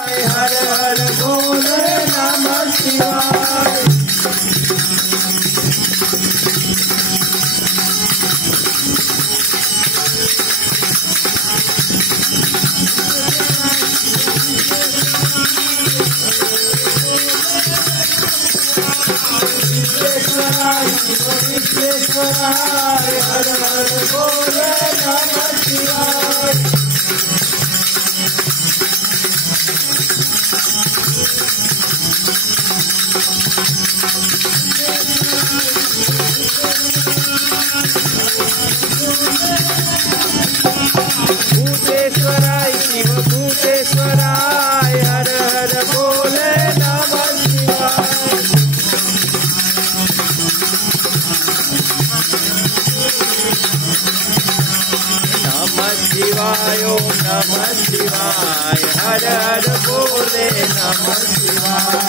हर हर बोले नमः शिवाय। विश्वेश्वराय हर हर बोले नमः शिवाय। भूतेश्वराय शिव भूतेश्वराय हर हर बोले नमः शिवाय। नमः शिवाय ओम नमः शिवाय हर हर बोले नमः शिवाय।